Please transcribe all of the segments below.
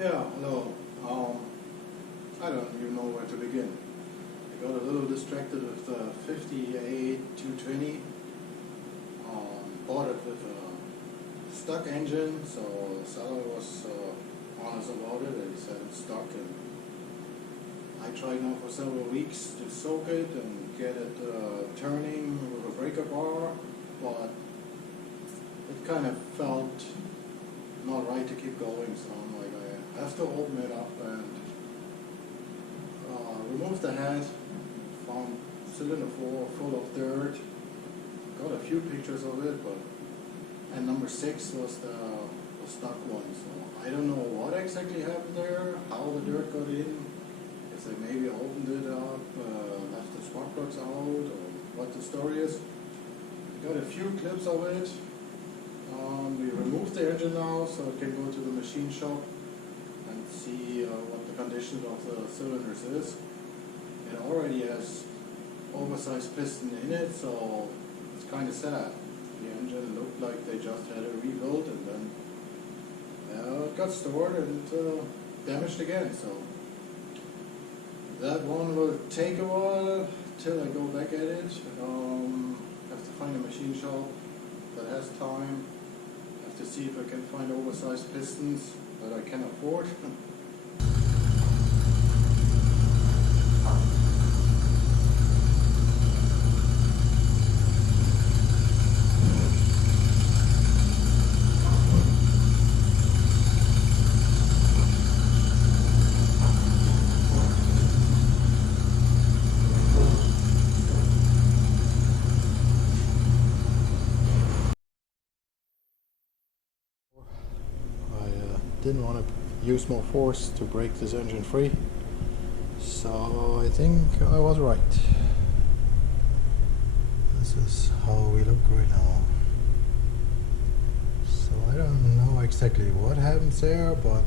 Yeah, hello. I don't even know where to begin. I got a little distracted with the 58 220. Bought it with a stuck engine, so the seller was honest about it. He said it's stuck, and I tried now for several weeks to soak it and get it turning with a breaker bar, but it kind of felt not right to keep going, so I'm like, I have to open it up and remove the head. Found cylinder 4 full of dirt. Got a few pictures of it, and number 6 was the stuck one. So I don't know what exactly happened there, how the dirt got in, if they maybe opened it up, left the spark plugs out, or what the story is. Got a few clips of it. We removed the engine now, so I can go to the machine shop and see what the condition of the cylinders is. It already has oversized piston in it, so it's kind of sad. The engine looked like they just had a rebuild, and then it got stored and damaged again. So that one will take a while till I go back at it. Have to find a machine shop that has time. Have to see if I can find oversized pistons that I can afford. Didn't want to use more force to break this engine free, so I think I was right. This is how we look right now. So I don't know exactly what happens there, but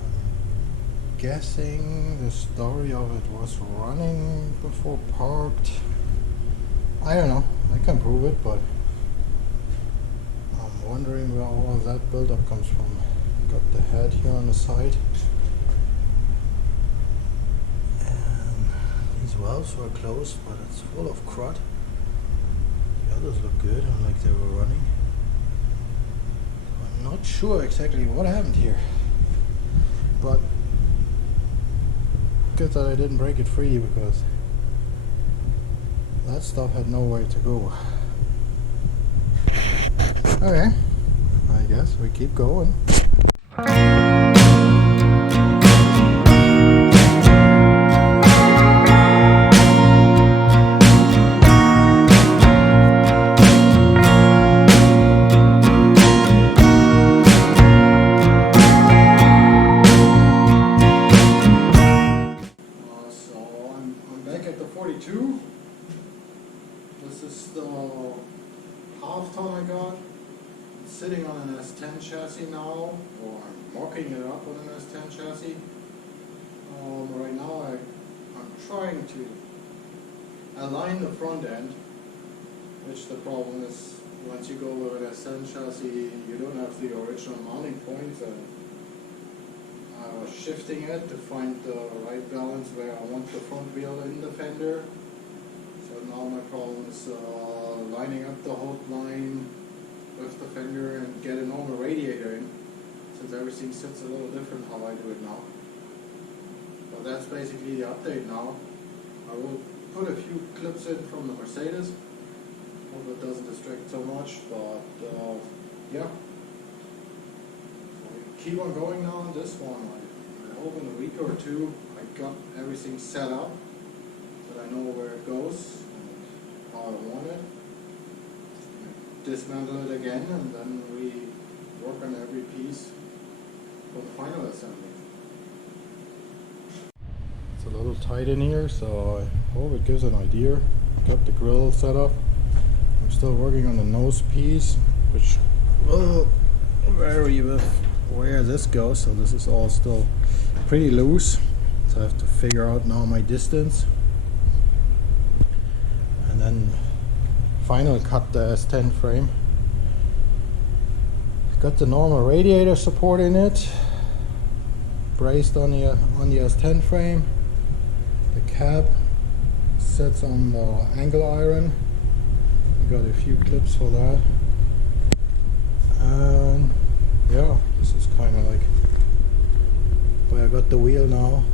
I'm guessing the story of it was running before parked. I don't know, I can't prove it, but wondering where all of that buildup comes from. Got the head here on the side, and these valves were closed, but it's full of crud. The others look good, like they were running. I'm not sure exactly what happened here, but good that I didn't break it free, because that stuff had nowhere to go. Okay, I guess we keep going. So I'm back at the 42. This is the half ton I got. Sitting on an S10 chassis now, or I'm mocking it up on an S10 chassis. Right now I'm trying to align the front end, which the problem is, once you go with an S10 chassis, you don't have the original mounting points, and I was shifting it to find the right balance where I want the front wheel in the fender. So now my problem is lining up the whole line with the fender and get a normal radiator in, since everything sits a little different how I do it now. But that's basically the update now. I will put a few clips in from the Mercedes. Hope it doesn't distract so much, but yeah. So we keep on going now on this one. I hope in a week or two I got everything set up, that I know where it goes and how I want it. Dismantle it again, and then we work on every piece for the final assembly. It's a little tight in here, so I hope it gives an idea. Got the grill set up. I'm still working on the nose piece, which will vary with where this goes, so this is all still pretty loose. So I have to figure out now my distance, and then final cut the S10 frame. Got the normal radiator support in it, braced on the S10 frame. The cab sits on the angle iron. I got a few clips for that. And yeah, this is kind of like where I got the wheel now.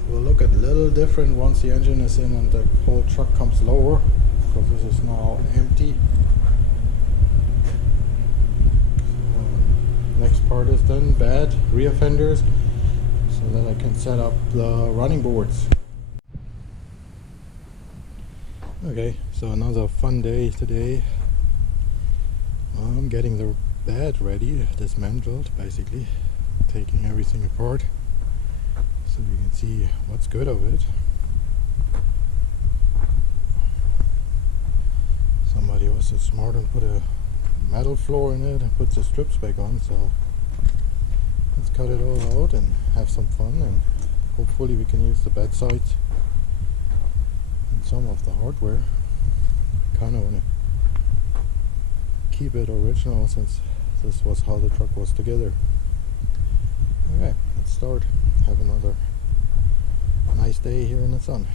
It will look a little different once the engine is in and the whole truck comes lower, because this is now empty. Next part is then bed, rear fenders, so that I can set up the running boards. Okay, so another fun day today. I'm getting the bed ready, dismantled basically, taking everything apart so we can see what's good of it. Somebody was so smart and put a metal floor in it and put the strips back on, so let's cut it all out and have some fun, and hopefully we can use the bed sides and some of the hardware. Kind of want to keep it original since this was how the truck was together. Okay, let's start. Have another nice day here in the sun.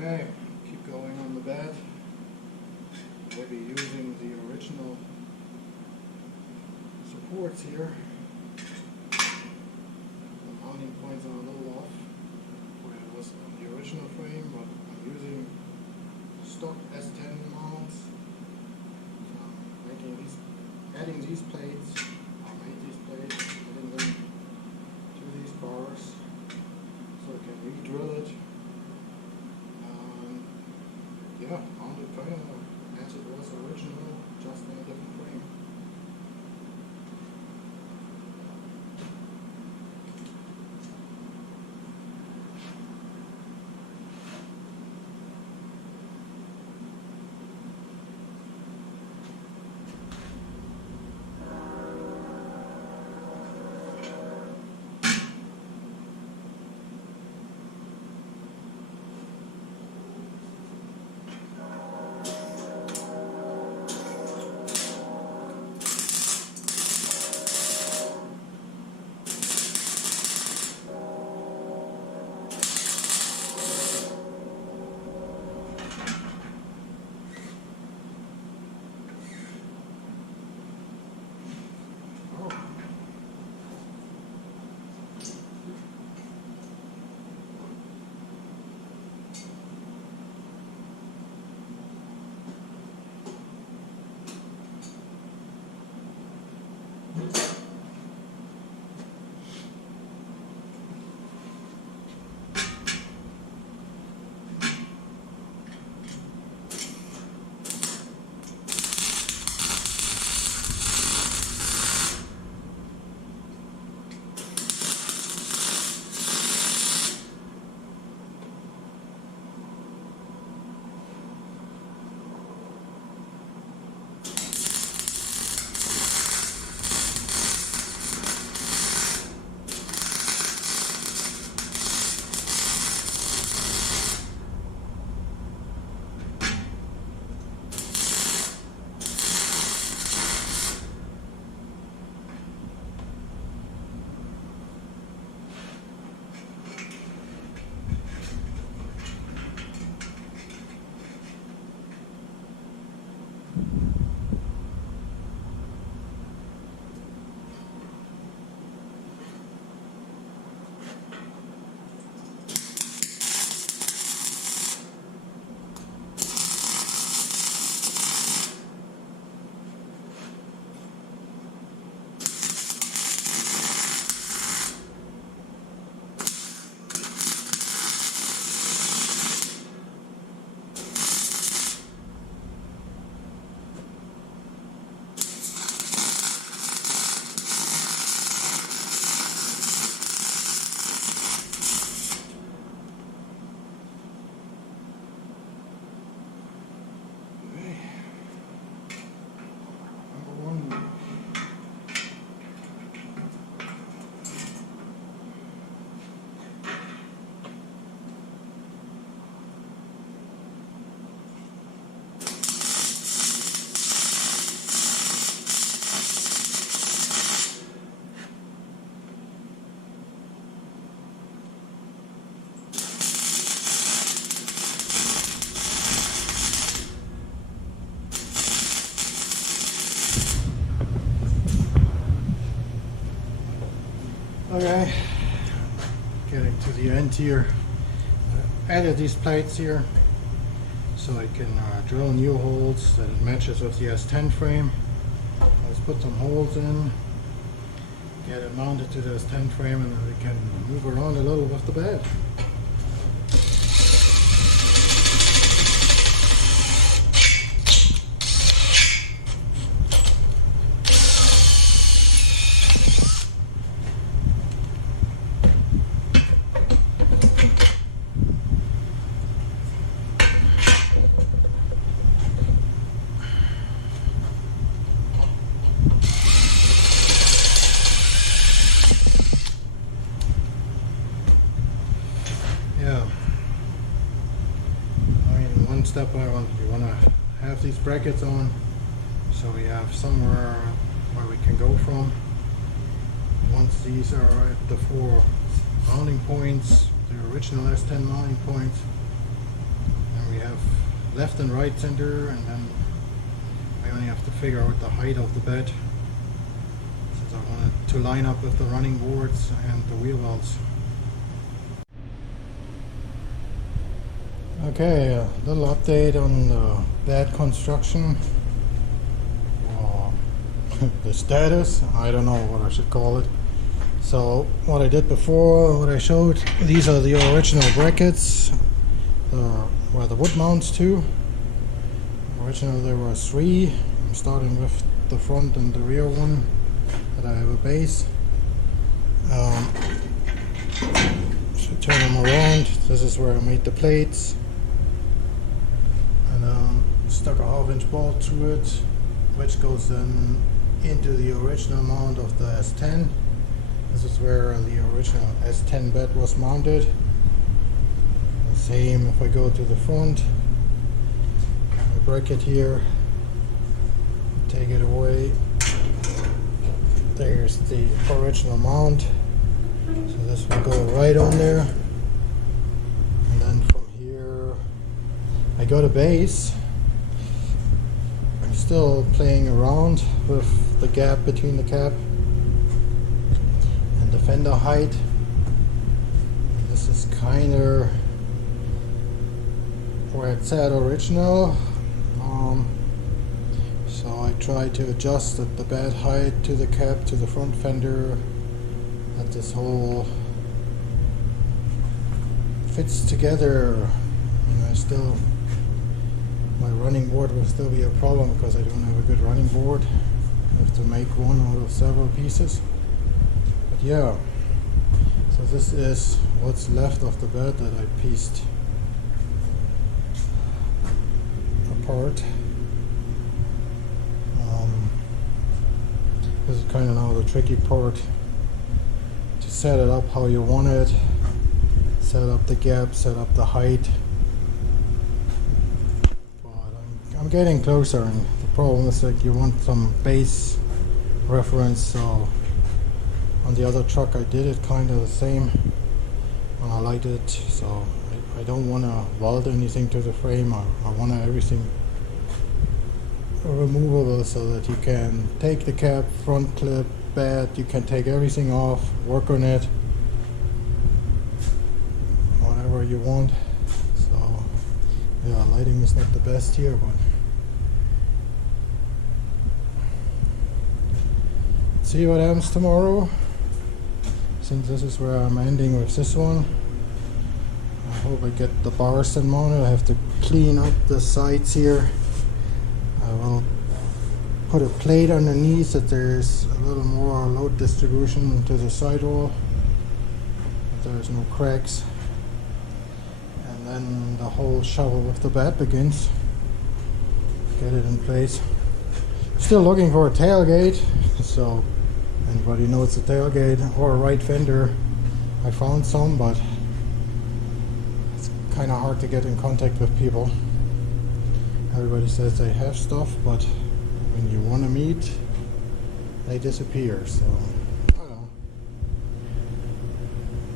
Okay, keep going on the bed. We'll be using the original supports here. The mounting points are a little off where it was on the original frame, but I'm using stock S10 mounts. So I'm making adding these plates. I made these plates, adding them to these bars so I can re-drill it. Yeah, mounted kind of as it was original, just in a different frame. Okay, getting to the end here. I added these plates here so I can drill new holes that it matches with the S10 frame. Let's put some holes in, get it mounted to the S10 frame, and then we can move around a little with the bed. Step you want to have these brackets on so we have somewhere where we can go from. Once these are at the 4 mounting points, the original S10 mounting points, then we have left and right center, and then I only have to figure out the height of the bed since I want it to line up with the running boards and the wheel wells. Okay, a little update on the bed construction. The status, I don't know what I should call it. So what I did before, what I showed, these are the original brackets where the wood mounts to. Originally there were 3. I'm starting with the front and the rear one that I have a base. So turn them around. This is where I made the plates. Stuck a 1/2-inch bolt through it, which goes then into the original mount of the S10. This is where the original S10 bed was mounted. The same if I go to the front. I break it here, take it away. There's the original mount. So this will go right on there. And then from here, I got a base. Still playing around with the gap between the cap and the fender height. This is kind of where it's at original. So I try to adjust the bed height to the cap to the front fender, that this whole fits together. I still, my running board will still be a problem because I don't have a good running board. I have to make one out of several pieces. But yeah, so this is what's left of the bed that I pieced apart. This is kind of now the tricky part, to set it up how you want it, set up the gap, set up the height. I'm getting closer, and the problem is that you want some base reference. So on the other truck I did it kind of the same and I liked it, so I don't want to weld anything to the frame. I want everything removable so that you can take the cap, front clip, bed, you can take everything off, work on it whatever you want. So yeah, lighting is not the best here, but see what happens tomorrow. Since this is where I'm ending with this one, I hope I get the bars then mounted. I have to clean up the sides here. I will put a plate underneath that there's a little more load distribution to the sidewall, that there's no cracks. And then the whole shovel with the bed begins. Get it in place. Still looking for a tailgate, so anybody knows a tailgate or a right fender, I found some, but it's kind of hard to get in contact with people. Everybody says they have stuff, but when you want to meet, they disappear. So I don't know.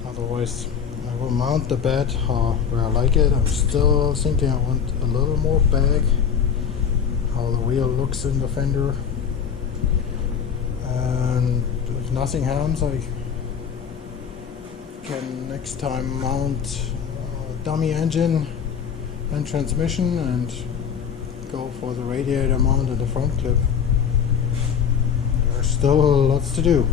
Otherwise, I will mount the bed where I like it. I'm still thinking I want a little more back, how the wheel looks in the fender. And if nothing happens, I can next time mount dummy engine and transmission and go for the radiator mount and the front clip. There's still lots to do.